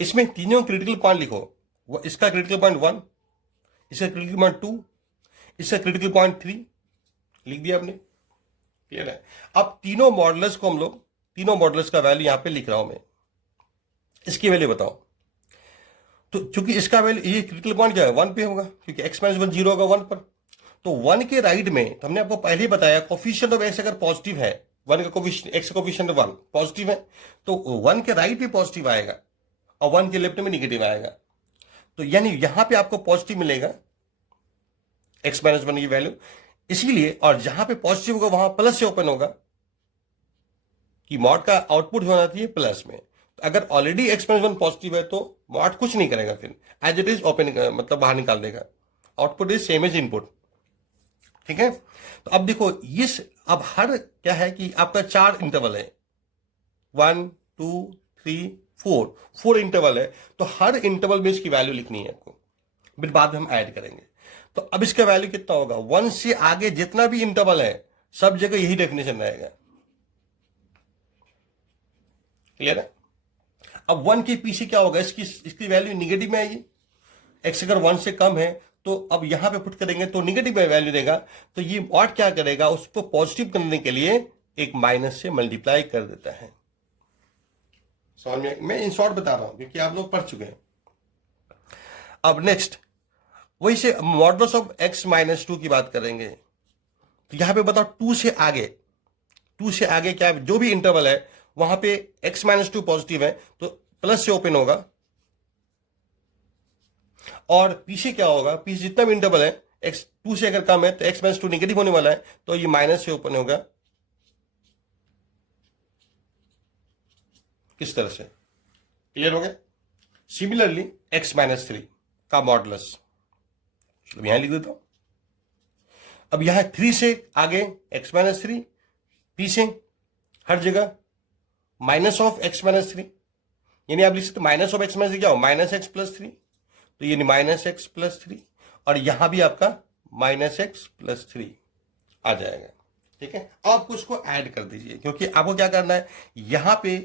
इसमें तीनों क्रिटिकल पॉइंट लिखो, इसका क्रिटिकल पॉइंट 1, इसका क्रिटिकल पॉइंट 2, इसका क्रिटिकल पॉइंट 3, लिख दिया आपने। क्लियर है, अब तीनों मॉडल्स को हम लोग, तीनों मॉडल्स का वैल्यू यहां पे लिख रहा हूं मैं, इसकी वैल्यू बताओ। तो चूंकि इसका वैल्यू, ये क्रिटिकल पॉइंट क्या है, 1 पे होगा, क्योंकि x माइनस 1 जीरो होगा 1 पर, तो 1 के राइट में, तो हमने आपको पहले ही बताया, कोफिशिएंट ऑफ x अगर पॉजिटिव है, 1 का कोफिशिएंट, x का कोफिशिएंट 1 पॉजिटिव है, तो 1 के राइट पे पॉजिटिव आएगा और 1 के लेफ्ट में निगेटिव आएगा। तो यानी यहां पे आपको पॉजिटिव मिलेगा x माइनस 1 की वैल्यू, इसीलिए, और जहां पे पॉजिटिव होगा वहां प्लस से ओपन होगा, कि मॉड का आउटपुट होना चाहिए प्लस में। तो अगर ऑलरेडी x माइनस 1 पॉजिटिव है तो मॉड कुछ नहीं करेगा, फिर एज इट इज ओपन, मतलब बाहर निकाल देगा, output is same as input. ठीक है, तो अब देखो इस, अब हर क्या है कि आपका 4 इंटरवल है, 1 2 3 4 इंटरवल है, तो हर इंटरवल में इसकी वैल्यू लिखनी है आपको, फिर बाद में हम ऐड करेंगे। तो अब इसका वैल्यू कितना होगा, 1 से आगे जितना भी इंटरवल है सब जगह यही डेफिनेशन रहेगा। क्लियर है, अब 1 के पीछे क्या होगा, इसकी वैल्यू निगेटिव में आएगी, x अगर 1 से कम है तो अब यहां पे पुट करेंगे तो निगेटिव वैल्यू देगा, तो ये मॉड क्या करेगा, उसको पॉजिटिव करने के लिए एक माइनस से मल्टीप्लाई कर देता है। समझ में, मैं इन शॉर्ट बता रहा हूं क्योंकि आप लोग पढ़ चुके हैं। अब नेक्स्ट वही से मॉडल्स ऑफ x माइनस 2 की बात करेंगे, तो यहां पे बताओ 2 से आगे, 2 से आगे क्या, जो भी इंटरवल है वहां पे x माइनस 2 पॉजिटिव है तो प्लस से ओपन होगा, और पीछे क्या होगा, पीछे जितना भी इंटरवल है x 2 से अगर कम है तो x माइनस 2 नेगेटिव होने वाला है, तो ये माइनस से ओपन होगा। किस तरह से, क्लियर हो गया। सिमिलरली x माइनस 3 का मॉडुलस, चलो यहां लिख देता हूं। अब यहां 3 से आगे x माइनस 3, पीछे हर जगह माइनस ऑफ x माइनस 3, यानी आप लिख सकते माइनस ऑफ x माइनस 3 क्या हो, माइनस एक्स प्लस 3, तो ये माइनस एक्स प्लस 3, और यहां भी आपका माइनस एक्स प्लस 3 आ जाएगा। ठीक है, आपको उसको ऐड कर दीजिए, क्योंकि आपको क्या करना है यहां पे,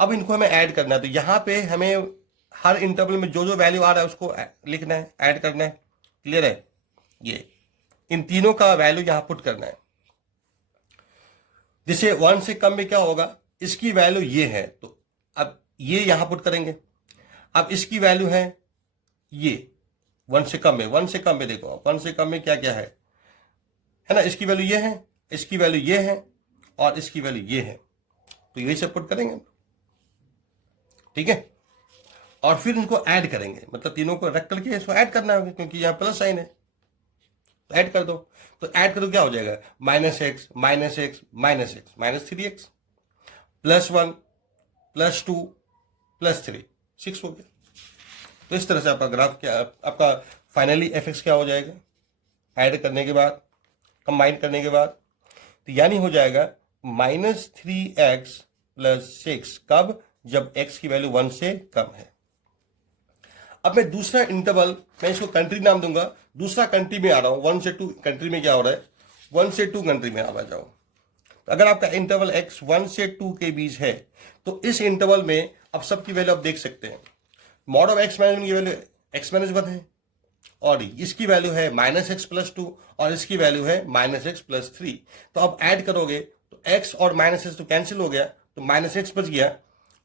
अब इनको हमें ऐड करना है, तो यहां पे हमें हर इंटरवल में जो जो वैल्यू आ रहा है उसको लिखना है, ऐड करना है। क्लियर है, ये इन तीनों का वैल्यू यहां पुट करना है। जैसे 1 से कम में क्या होगा, इसकी वैल्यू ये है, तो अब ये यहां पुट करेंगे। अब इसकी वैल्यू है ये 1 से कम में, 1 से कम में देखो 1 से कम में क्या क्या है ना, इसकी वैल्यू ये है, इसकी वैल्यू ये है, और इसकी वैल्यू ये है, तो यही सब पुट करेंगे, ठीक है। और फिर इनको ऐड करेंगे, मतलब तीनों को रख करके इसको ऐड करना होगा, क्योंकि यहाँ प्लस साइन है, तो ऐड कर दो। तो ऐड करो, क्या हो जाएगा, minus x minus x minus x minus 3x +1 +2 +3 6 हो गया। तो इस तरह से आपका ग्राफ क्या, आपका फाइनली fx क्या हो जाएगा, ऐड करने के बाद, कंबाइन करने के बाद, तो यानी हो जाएगा -3x + 6, कब, जब x की वैल्यू 1 से कम है। अब मैं दूसरा इंटरवल, मैं इसको कंट्री नाम दूंगा, दूसरा कंट्री में आ रहा हूं, 1 से 2 कंट्री में क्या हो रहा है, 1 से 2 कंट्री में आ जाओ। तो अगर आपका इंटरवल x 1 से 2 के बीच है, तो इस इंटरवल में अब सबकी वैल्यू आप देख सकते हैं। मॉड ऑफ x -1 की वैल्यू x -1 है, और इसकी वैल्यू है -x + 2, और इसकी वैल्यू है -x + 3। तो अब ऐड करोगे तो x और -x तो कैंसिल हो गया, तो -x बच गया,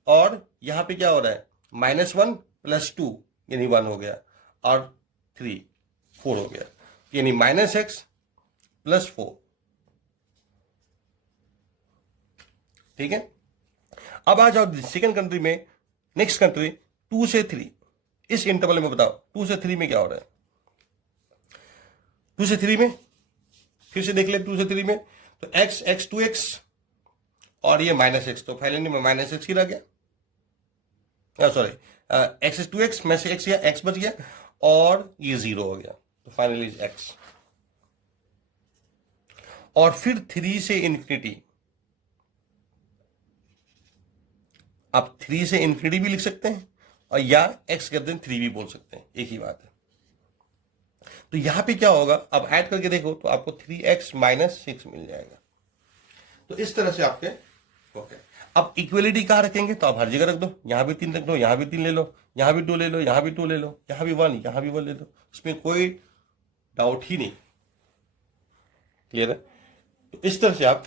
और यहां पे क्या हो रहा है, -1 + 2 यानी 1 हो गया, और 3 4 हो गया, यानी -x + 4, ठीक है। अब आ जाओ सेकेंड कंट्री में, नेक्स्ट कंट्री 2 से 3, इस इंटरवल में बताओ 2 से 3 में क्या हो रहा है। 2 से 3 में फिर से देख ले, 2 से 3 में तो x 2x और ये -x, तो फाइनली में -x ही रह गया, सॉरी x 2x में से x या x बच गया, और ये 0 हो गया, तो फाइनली x। और फिर 3 से इन्फिनिटी, आप 3 से इन्फिनिटी भी लिख सकते हैं, और या x कर दें 3 भी बोल सकते हैं, एक ही बात है। तो यहां पे क्या होगा, अब ऐड करके देखो तो आपको 3x - 6 मिल जाएगा। तो इस तरह से आपके ओके। अब इक्वलिटी कहां रखेंगे, तो आप हर जगह रख दो, यहां भी 3 रख दो, यहां भी 3 ले लो, यहां भी 2 ले लो, यहां भी 2 ले लो, यहां भी 1, यहां भी 1 ले लो, इसमें कोई डाउट ही नहीं, क्लियर है। तो इस तरह से आप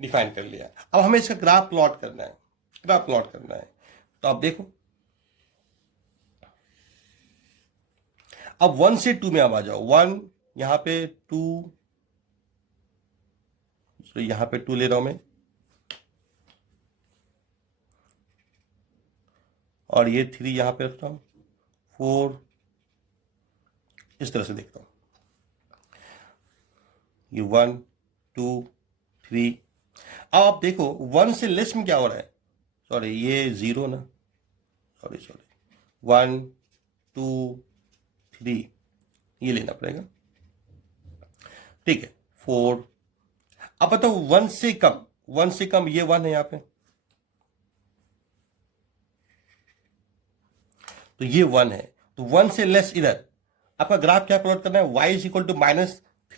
डिफाइन कर लिया। अब हमें इसका ग्राफ प्लॉट करना है, ग्राफ प्लॉट करना है, तो आप देखो, अब 1 से 2 में आप आ जाओ, 1 यहां पे 2, तो यहां पे 2 ले रहा हूं मैं, और ये 3 यहां पे रखता हूं, 4, इस तरह से देखता हूं, ये 1 2 3। अब आप देखो 1 से लेस में क्या हो रहा है, सॉरी ये 0 ना, सॉरी 1 2 3 ये लेना पड़ेगा, ठीक है, 4। अब बताओ 1 से कम, 1 से कम ये 1 है यहां पे, तो ये 1 है, तो 1 से लेस इधर आपका ग्राफ क्या प्लॉट करना है, y =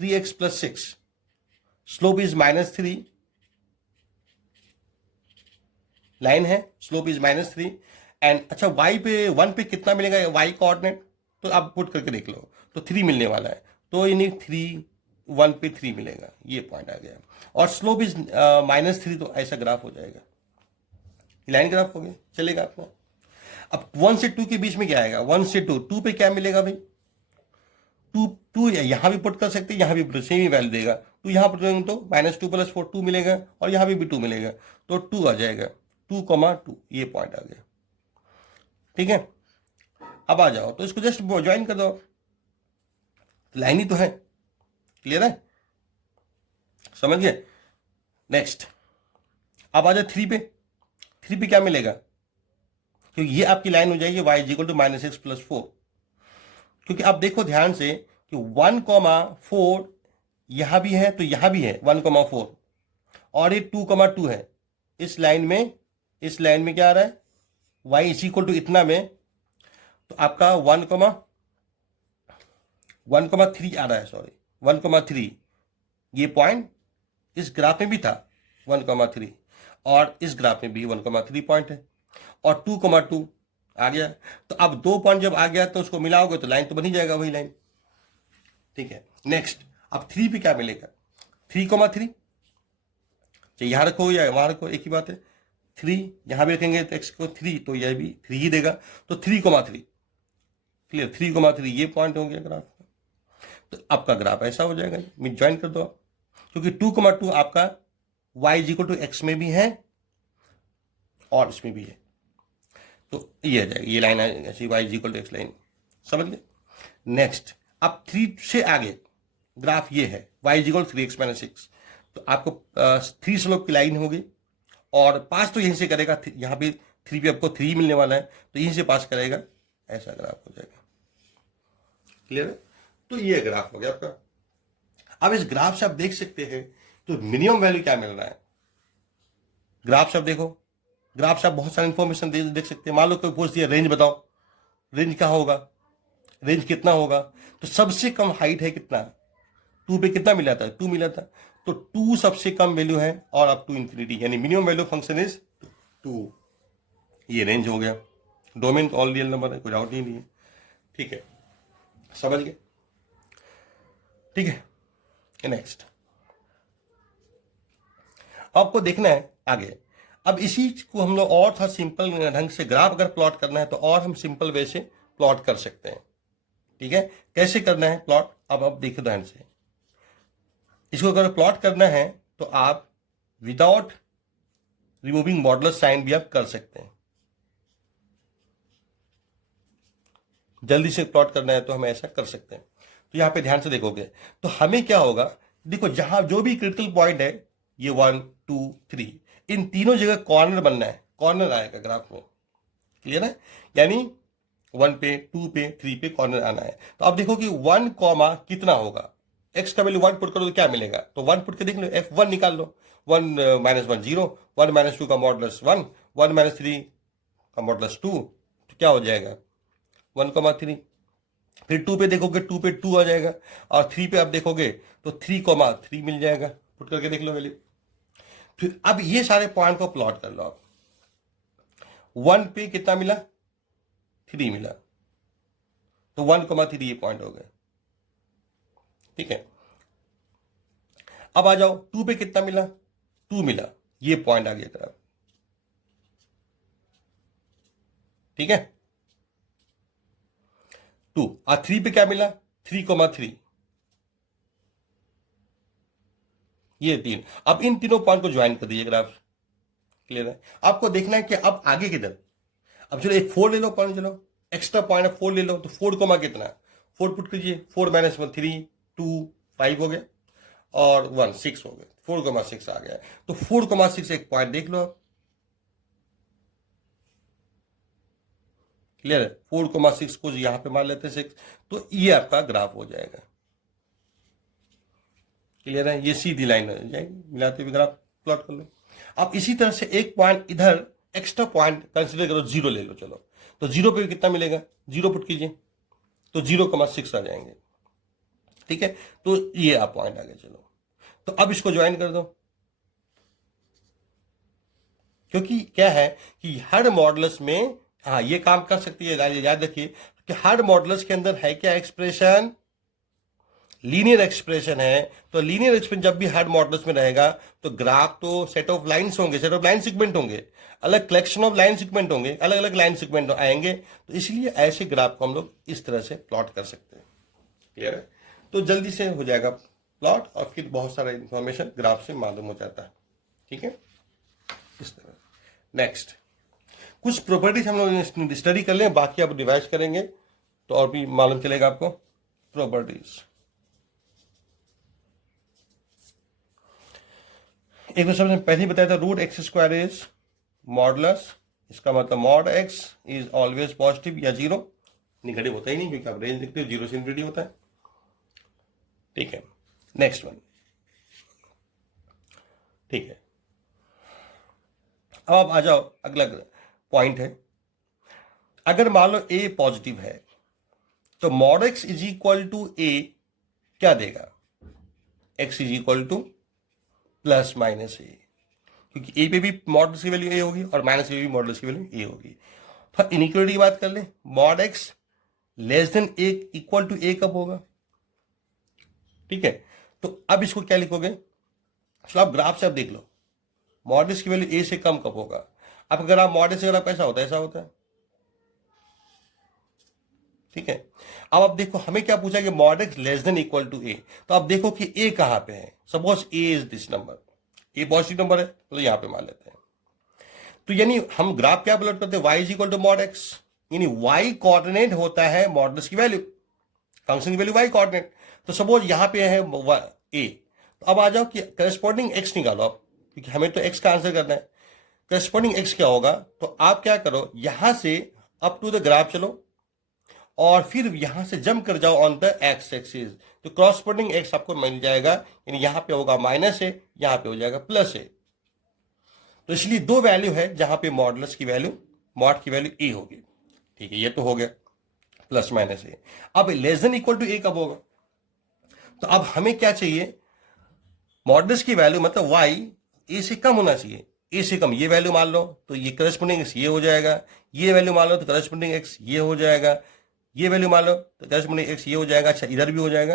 -3x + 6, slope is -3, line है, स्लोप इज -3, एंड अच्छा y पे 1 पे कितना मिलेगा, y कोऑर्डिनेट, तो आप पुट करके देख लो, तो 3 मिलने वाला है, तो यानी 3 1 पे 3 मिलेगा, ये पॉइंट आ गया, और स्लोप इज -3, तो ऐसा ग्राफ हो जाएगा, लाइन ग्राफ हो गया, चलेगा अपना। अब 1 से 2 के बीच में क्या आएगा, 1 से 2 पे क्या मिलेगा भाई, 2 यहां भी पुट कर सकते हैं, यहां भी सेम ही वैल्यू देगा, तो यहां पर करेंगे तो -2 + 4 2 मिलेगा, और यहां भी 2 मिलेगा, तो 2 आ जाएगा, 2, ये पॉइंट आ गया, ठीक है। अब आ जाओ, तो इसको जस्ट ज्वाइन कर दो, लाइन ही तो है, क्लियर है, समझ गए। नेक्स्ट अब आ जाओ 3 पे, 3 पे क्या मिलेगा, क्योंकि ये आपकी लाइन हो जाएगी y = -x + 4, क्योंकि आप देखो ध्यान से कि 1,4 यहां भी है, तो यहां भी है 1,4, और ये 2,2 है, इस लाइन में क्या आ रहा है, y = इतना में, तो आपका 1,3 आ रहा है, सॉरी 1,3, ये पॉइंट इस ग्राफ में भी था 1,3, और इस ग्राफ में भी 1,3 पॉइंट है, और 2,2 आ गया, तो अब 2 पॉइंट जब आ गया तो उसको मिलाओगे तो लाइन तो बन ही जाएगा वही लाइन, ठीक है। नेक्स्ट अब 3 पे क्या मिलेगा, 3,3, चाहे यहां रखो या वहां रखो एक ही बात है, 3 यहां भी रखेंगे तो x को 3, तो यह भी 3 ही देगा, तो 3,3, क्लियर, 3,3 ये पॉइंट हो गया ग्राफ का। तो आपका ग्राफ ऐसा हो जाएगा, ज्वाइन कर दो आप, क्योंकि 2,2 आपका y is equal to x में भी है और इसमें भी है, तो ये आ जाएगी, ये लाइन आ जाएगी ऐसी, y is equal to x line, समझ गए। नेक्स्ट, अब 3 से आगे ग्राफ ये है, y is equal 3x minus 6, तो आपको 3 स्लोप की लाइन होगी और पास तो यहीं से करेगा, यहाँ पे 3 पे आपको 3 मिलने वाला है, तो यहीं से पास करेगा, ऐसा ग्राफ हो जाएगा। क्लियर है? तो ये ग्राफ हो गया आपका। अब इस ग्राफ से आप देख सकते हैं तो मिनिमम वैल्यू क्या मिल रहा है। ग्राफ से आप देखो, ग्राफ से आप बहुत सारी इंफॉर्मेशन देख सकते हैं। मान लो कोई पूछ दिया रेंज बताओ, रेंज क्या होगा, रेंज कितना होगा, तो सबसे कम हाइट है कितना, 2 पे कितना मिला था, 2 मिला था, तो 2 सबसे कम वैल्यू है और अप टू इंफिनिटी, यानी मिनिमम वैल्यू फंक्शन इज 2। ये रेंज हो गया। डोमेन ऑल रियल नंबर है, कोई डाउट ही नहीं है। ठीक है, समझ गए। ठीक है, नेक्स्ट आपको देखना है आगे। अब इसी को हम लोग और था सिंपल ढंग से ग्राफ अगर प्लॉट करना है तो और हम सिंपल वे से प्लॉट कर सकते हैं। ठीक है, कैसे करना है प्लॉट, अब आप देखो ध्यान से। इसको अगर प्लॉट करना है तो आप विदाउट रिमूविंग मॉडुलस साइन भी आप कर सकते हैं। जल्दी से प्लॉट करना है तो हम ऐसा कर सकते हैं। तो यहां पे ध्यान से देखोगे तो हमें क्या होगा, देखो जहां जो भी क्रिटिकल पॉइंट है, ये 1 2 3, इन तीनों जगह कॉर्नर बनना है, कॉर्नर आएगा ग्राफ में। क्लियर है, यानी 1 पे 2 पे 3 पे कॉर्नर आना है। तो आप देखो कि 1 कॉमा कितना होगा, एक्स का वैल्यू 1 पुट करो तो क्या मिलेगा, तो 1 पुट के देख लो, f1 निकाल लो, 1 माइनस 1 0, 1 माइनस 2 का मॉडुलस 1, 1 माइनस 3 का मॉडुलस 2, तो क्या हो जाएगा 1,3। फिर 2 पे देखोगे, 2 पे 2 आ जाएगा, और 3 पे आप देखोगे तो 3,3 मिल जाएगा, पुट करके देख लो वैल्यू। फिर अब ये सारे पॉइंट को प्लॉट कर लो आप। 1 पे कितना मिला, 3 मिला, तो 1,3 ये पॉइंट हो गए। ठीक है, अब आ जाओ 2 पे कितना मिला, 2 मिला, ये पॉइंट आ गया तरफ। ठीक है, 2 और 3 पे क्या मिला, 3,3, ये 3। अब इन तीनों पॉइंट को ज्वाइन कर दीजिए ग्राफ। क्लियर है, आपको देखना है कि अब आगे किधर। अब चलो एक 4 ले लो पॉइंट, चलो एक्स्ट्रा पॉइंट है 4 ले लो, तो 4 कोमा कितना, 4 पुट कीजिए, 4 माइनस 1 3 2 5 हो गया और 1 6 हो गया, 4,6 आ गया। तो 4,6 एक पॉइंट देख लो आप। क्लियर है, 4,6 को यहां पे मान लेते हैं 6, तो ये आपका ग्राफ हो जाएगा। क्लियर है, ये सीधी लाइन हो जाएगी, मिलाते हुए ग्राफ प्लॉट कर लो। अब इसी तरह से एक पॉइंट इधर एक्स्ट्रा पॉइंट कंसिडर करो, 0 ले लो, चलो तो 0 पे कितना मिलेगा, 0 पुट कीजिए तो 0,6 आ जाएंगे। ठीक है, तो ये आप पॉइंट आ गए। चलो तो अब इसको ज्वाइन कर दो, क्योंकि क्या है कि हर मॉडुलस में, हाँ ये काम कर सकती है, याद रखिए कि हर मॉडुलस के अंदर है क्या एक्सप्रेशन, लीनियर एक्सप्रेशन है। तो लीनियर एक्सप्रेशन जब भी हर मॉडुलस में रहेगा तो ग्राफ तो सेट ऑफ लाइंस होंगे, सेट ऑफ लाइन सेगमेंट होंगे, अलग कलेक्शन ऑफ लाइन सेगमेंट होंगे, अलग अलग लाइन सेगमेंट आएंगे। तो इसलिए ऐसे ग्राफ को हम लोग इस तरह से प्लॉट कर सकते हैं। क्लियर है, तो जल्दी से हो जाएगा प्लॉट और फिर बहुत सारा इंफॉर्मेशन ग्राफ से मालूम हो जाता है। ठीक है, इस तरह। नेक्स्ट कुछ प्रॉपर्टीज हम लोग स्टडी कर लें, बाकी आप रिवाइज करेंगे तो और भी मालूम चलेगा आपको। प्रॉपर्टीज, एक तो सबसे पहले ही बताया था, root x square is modulus, इसका मतलब mod x is always positive या 0, निगेटिव होता ही नहीं क्योंकि आप रेंज देखते हो 0 से इनफिनिटी होता है। ठीक है, नेक्स्ट वन। ठीक है, अब आप आ जाओ, अगला पॉइंट है, अगर मान लो ए पॉजिटिव है तो mod x is equal to A क्या देगा, X is equal to plus minus A, क्योंकि ए पे भी मॉडुलस की वैल्यू ए होगी और माइनस ए भी मॉडुलस की वैल्यू ए होगी। तो इनइक्वालिटी की बात कर ले, mod X less than A equal to A कब होगा। ठीक है, तो अब इसको क्या लिखोगे, चलो आप ग्राफ से आप देख लो, मॉडुलस की वैल्यू ए से कम कब होगा। अब अगर आप मॉडुलस से, अगर आप कैसा होता है, ऐसा होता है। ठीक है, अब आप देखो हमें क्या पूछा कि mod X less than equal to A, तो आप देखो कि ए कहां पे है। Suppose A is this number, A positive number है तो यहाँ पे मान लेते हैं। तो यानी हम ग्राफ क्या प्लॉट करते हैं, y is equal to mod x, यानी y कोऑर्डिनेट होता है मॉडुलस की वैल्यू, फंक्शन की वैल्यू y कोऑर्डिनेट। तो सपोज यहाँ पे है a, तो अब आ जाओ कि करस्पॉन्डिंग x निकालो आप, क्योंकि हमें तो x का आंसर करना है। करस्पॉन्डिंग x क्या होगा, तो आप क्या करो, यहां से अप टू द ग्राफ चलो और फिर यहां से जंप कर जाओ ऑन द एक्स एक्सिस, तो क्रॉसपोर्डिंग x आपको मिल जाएगा, यानी यहां पे होगा माइनस है, यहां पे हो जाएगा प्लस है। तो इसलिए दो वैल्यू है जहां पे मॉडुलस की वैल्यू, मॉड की वैल्यू ए होगी। ठीक है, ये तो हो गया प्लस माइनस ए। अब less than equal to A कब होगा, तो अब हमें क्या चाहिए, मॉडुलस की वैल्यू मतलब y ए से कम होना चाहिए, ए से कम ये वैल्यू मान लो तो ये करस्पोंडिंग x ये हो जाएगा, ये वैल्यू मान लो तो करस्पोंडिंग x ये हो जाएगा, ये वैल्यू मान लो तो करस्पोंडिंग x ये हो जाएगा। अच्छा, इधर भी हो जाएगा।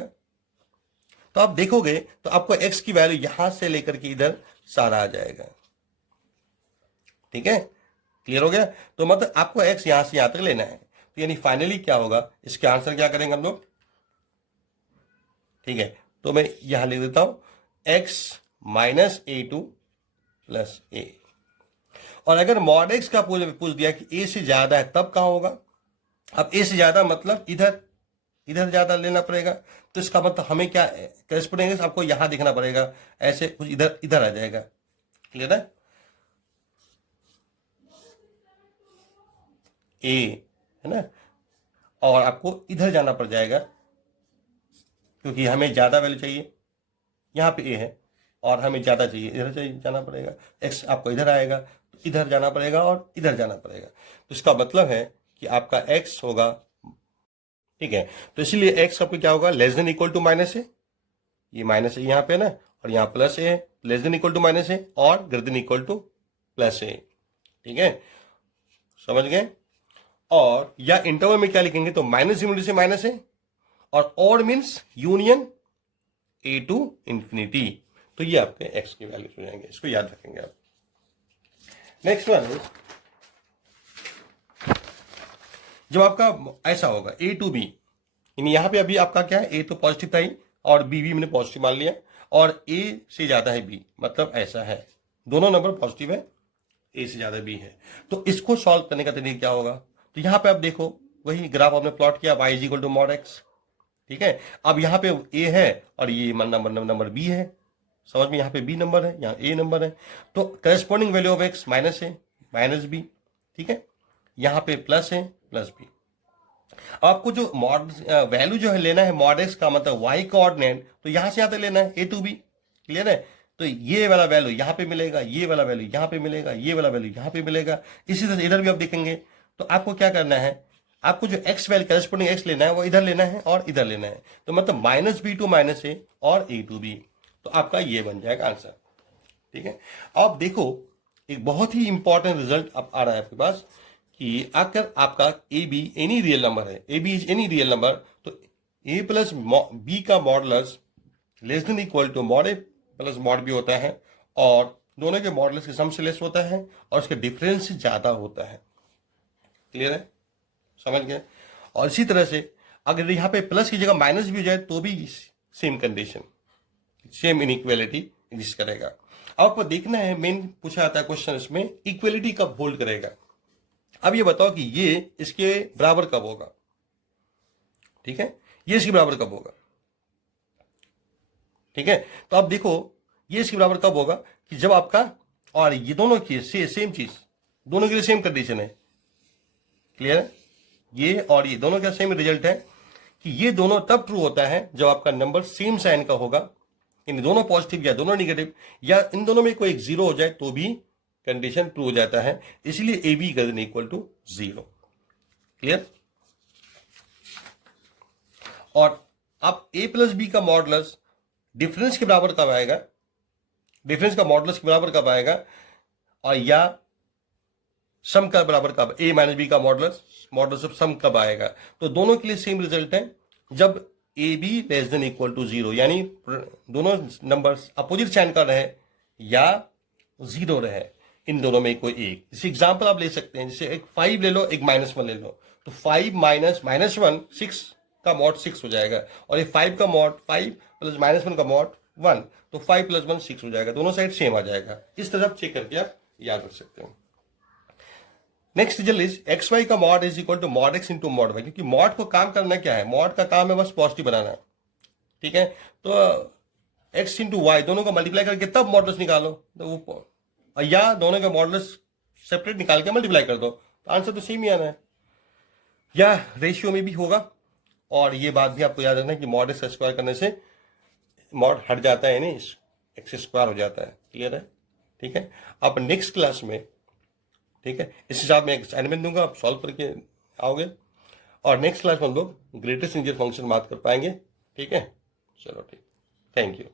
तो आप देखोगे तो आपको x की वैल्यू यहां से लेकर के इधर सारा आ जाएगा। ठीक है, क्लियर हो गया। तो मतलब आपको x यहां से यहां तक लेना है, तो यानी फाइनली क्या होगा, इसके आंसर क्या करेंगे हम लोग। ठीक है, तो मैं यहां लिख देता हूं x minus a2 plus a। और अगर मॉड x का पूछ दिया कि a से ज्यादा है तब कहां होगा, अब a से ज्यादा मतलब इधर, इधर ज्यादा लेना पड़ेगा। तो इसका मतलब हमें क्या करस्पोंडिंग आपको यहां देखना पड़ेगा, ऐसे कुछ इधर इधर आ जाएगा। क्लियर है, a है ना, और आपको इधर जाना पड़ जाएगा क्योंकि हमें ज्यादा वैल्यू चाहिए, यहां पे a है और हमें ज्यादा चाहिए, इधर चाहिए जाना पड़ेगा। x आपको इधर आएगा तो इधर जाना पड़ेगा और इधर जाना पड़ेगा। तो इसका मतलब है कि आपका x होगा, ठीक है, तो इसीलिए x आपको क्या होगा, less than equal to minus है, ये माइनस है यहाँ पे ना, और यहाँ प्लस है, less than equal to minus है और greater than equal to plus है। ठीक है, समझ गए। और या इंटरवल में क्या लिखेंगे, तो माइनस इन्फिनिटी से माइनस है और odd means union a to infinity. तो ये आपके x की वैल्यू हो जाएंगे, इसको याद रखेंगे आप। नेक्स्ट वन, जब आपका ऐसा होगा a टू b, यानी यहां पे अभी आपका क्या है, a तो पॉजिटिव था ही और b भी मैंने पॉजिटिव मान लिया, और a से ज्यादा है b, मतलब ऐसा है, दोनों नंबर पॉजिटिव है, a से ज्यादा b है। तो इसको सॉल्व करने का तरीका क्या होगा, तो यहां पे आप देखो वही ग्राफ आपने प्लॉट किया, y is equal to mod x। ठीक है, अब यहां पे a है और ये नंबर b है, समझ में, यहाँ पे b नंबर है, यहाँ a नंबर है, तो corresponding value of x minus है, माइनस b। ठीक है, यहाँ पे प्लस है, प्लस b। आपको जो मॉड वैल्यू जो है लेना है मॉड x का, मतलब y कोऑर्डिनेट, तो यहां से यहां तक लेना है a टू b। क्लियर है, तो ये वाला वैल्यू यहां पे मिलेगा, ये वाला वैल्यू यहां पे मिलेगा, ये वाला वैल्यू यहां पे मिलेगा। इसी तरह से इधर भी आप देखेंगे, तो आपको क्या करना है, आपको जो x वैल्यू करस्पॉन्डिंग x लेना है वो इधर लेना है और इधर लेना है, तो मतलब minus b to minus a और a टू b, तो आपका ये बन जाएगा आंसर। ठीक है, अब देखो एक बहुत ही इंपॉर्टेंट रिजल्ट अब आ रहा है आपके पास, कि अगर आपका A B any real number है, A B is any real number, तो ए प्लस बी का modulus less than equal to mod A plus mod B होता है, और दोनों के मॉडुलस के सम से लेस होता है और उसके डिफरेंस से ज्यादा होता है। क्लियर है, समझ गए। और इसी तरह से अगर यहाँ पे प्लस की जगह माइनस भी हो जाए तो भी same condition, same inequality exist करेगा। आपको देखना है, मेन पूछा जाता है क्वेश्चन इसमें, इक्वलिटी कब होल्ड करेगा। अब ये बताओ कि ये इसके बराबर कब होगा। ठीक है, ये इसके बराबर कब होगा। ठीक है, तो अब देखो ये इसके बराबर कब होगा, कि जब आपका और ये दोनों की सेम चीज, दोनों के लिए सेम कंडीशन है। क्लियर है, ये और ये दोनों का सेम रिजल्ट है, कि ये दोनों तब ट्रू होता है जब आपका नंबर सेम साइन का होगा, इन दोनों पॉजिटिव या दोनों निगेटिव, या इन दोनों में कोई एक जीरो हो जाए तो भी कंडीशन ट्रू हो जाता है, इसलिए a b greater than equal to 0। क्लियर। और अब a प्लस बी का मॉडुलस डिफरेंस के बराबर कब आएगा, डिफरेंस का मॉडुलस के बराबर कब आएगा, और या सम का बराबर कब, a माइनस बी का मॉडुलस ऑफ सम कब आएगा। तो दोनों के लिए सेम रिजल्ट है, जब a b less than equal to 0, यानी दोनों नंबर्स अपोजिट साइन का रहे या 0 रहे, इन दोनों में कोई एक। जैसे एग्जांपल आप ले सकते हैं, जैसे एक 5 ले लो, एक -1 ले लो, तो 5 माइनस -1 6 का मॉड 6 हो जाएगा, और ये 5 का मॉड 5 प्लस -1 का मॉड 1, तो 5 + 1 6 हो जाएगा, दोनों साइड सेम आ जाएगा। इस तरह आप चेक करके आप याद रख सकते हो। Next result is X Y का mod is equal to mod X into mod Y, क्योंकि मॉड को काम करना क्या है, मॉड का काम है बस पॉजिटिव बनाना, ठीक है। तो एक्स इंटू वाई दोनों को मल्टीप्लाई करके तब मॉडल्स निकालो, तो वो या दोनों के मॉडल्स सेपरेट निकाल के मल्टीप्लाई कर दो, तो आंसर तो सेम ही आना है, या रेशियो में भी होगा। और ये बात भी आपको याद रखना है कि मॉड एक्स स्क्वायर करने से मॉड हट जाता है, यानी एक्स स्क्वायर हो जाता है। क्लियर है, ठीक है। आप नेक्स्ट क्लास में, ठीक है, इस हिसाब में एक असाइनमेंट दूंगा, आप सॉल्व करके आओगे, और नेक्स्ट क्लास में हम लोग ग्रेटेस्ट इंटीजर फंक्शन बात कर पाएंगे, ठीक है। चलो ठीक, थैंक यू।